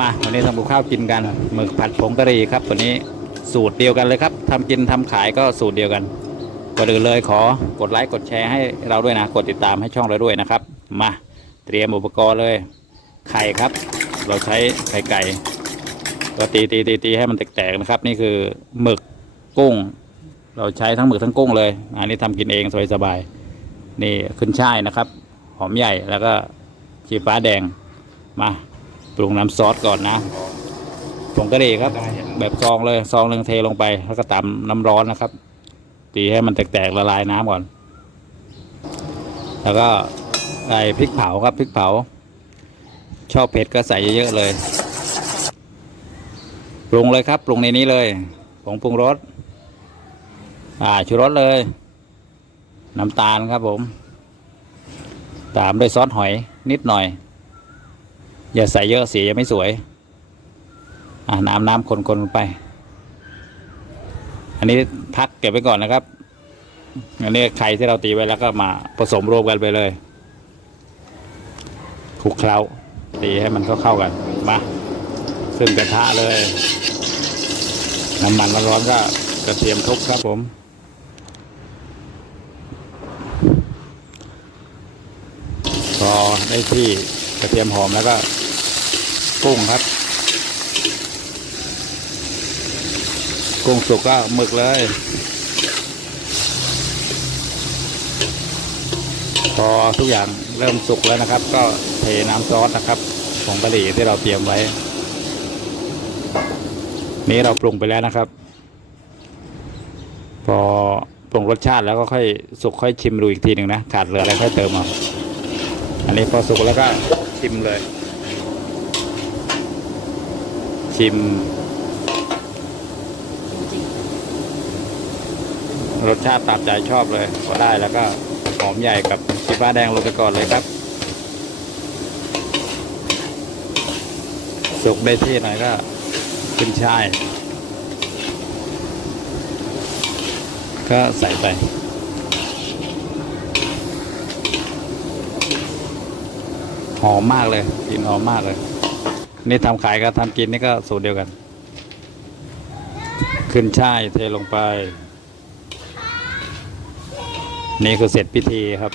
มาวันนี้ทำกับข้าวกินกันหมึกผัดผงกะหรี่ครับตัวนี้สูตรเดียวกันเลยครับทำกินทำขายก็สูตรเดียวกันก่อนอื่นเลยขอกดไลค์กดแชร์ให้เราด้วยนะกดติดตามให้ช่องเราด้วยนะครับ มาเตรียมอุปกรณ์เลยไข่ครับ เราใช้ไข่ไก่ก็ตีตีตีตีให้มันแตกๆนะครับ นี่คือหมึกกุ้ง เราใช้ทั้งหมึกทั้งกุ้งเลย อันนี้ทำกินเองสบายๆนี่ขึ้นช่ายนะครับ หอมใหญ่แล้วก็ชีฟ้าแดงมา ปรุงน้ำซอสก่อนนะผงกะหรี่ครับ แบบซองเลยซองหนึ่งเทลงไป แล้วก็ตำน้ำร้อนนะครับ ตีให้มันแตกๆละลายน้ำก่อน แล้วก็ใส่พริกเผาครับพริกเผา ชอบเผ็ดก็ใส่เยอะๆเลยปรุงเลยครับปรุงในนี้เลยผงปรุงรสอ่าชูรสเลย น้ำตาลครับผม ตามด้วยซอสหอยนิดหน่อย อย่าใส่เยอะสีจะไม่สวย อ่าน้ำน้ำคนๆไป อันนี้พักเก็บไว้ก่อนนะครับ อันนี้ไข่ที่เราตีไว้แล้วก็มาผสมรวมกันไปเลยคลุกเคล้าตีให้มันเข้าๆกัน มาขึ้นกระทะเลย น้ำมันร้อนๆก็กระเทียมทุบครับผมพอได้ที่กระเทียมหอมแล้วก็ กุ้งครับ กุ้งสุกก็หมึกเลย พอทุกอย่างเริ่มสุกแล้วนะครับ ก็เทน้ำซอสนะครับ ของกะหรี่ที่เราเตรียมไว้ นี้เราปรุงไปแล้วนะครับ พอปรุงรสชาติแล้วก็ค่อยสุกค่อยชิมดูอีกทีหนึ่งนะขาดเหลืออะไรค่อยเติมเอาอันนี้พอสุกแล้วก็ชิมเลย ชิม รสชาติตามใจชอบเลยพอได้แล้วก็หอมใหญ่กับชีฟ้าแดงลงไปก่อนเลยครับ สุกได้ที่หน่อยก็ขึ้นช่ายก็ใส่ไปหอมมากเลยกลินหอมมากเลย นี่ทำขายกับทำกินนี่ก็สูตรเดียวกัน ขึ้นช่ายเทลงไป นี่คือเสร็จพิธีครับ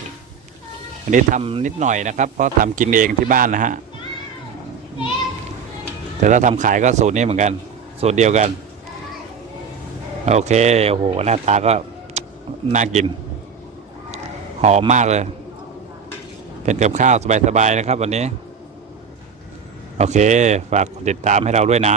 อันนี้ทำนิดหน่อยนะครับ เพราะทำกินเองที่บ้านนะฮะ แต่ถ้าทำขายก็สูตรนี้เหมือนกัน สูตรเดียวกัน โอเค โอ้โห หน้าตาก็น่ากิน หอมมากเลย เป็นกับข้าวสบายๆนะครับวันนี้ โอเค ฝากกดติดตามให้เราด้วยนะ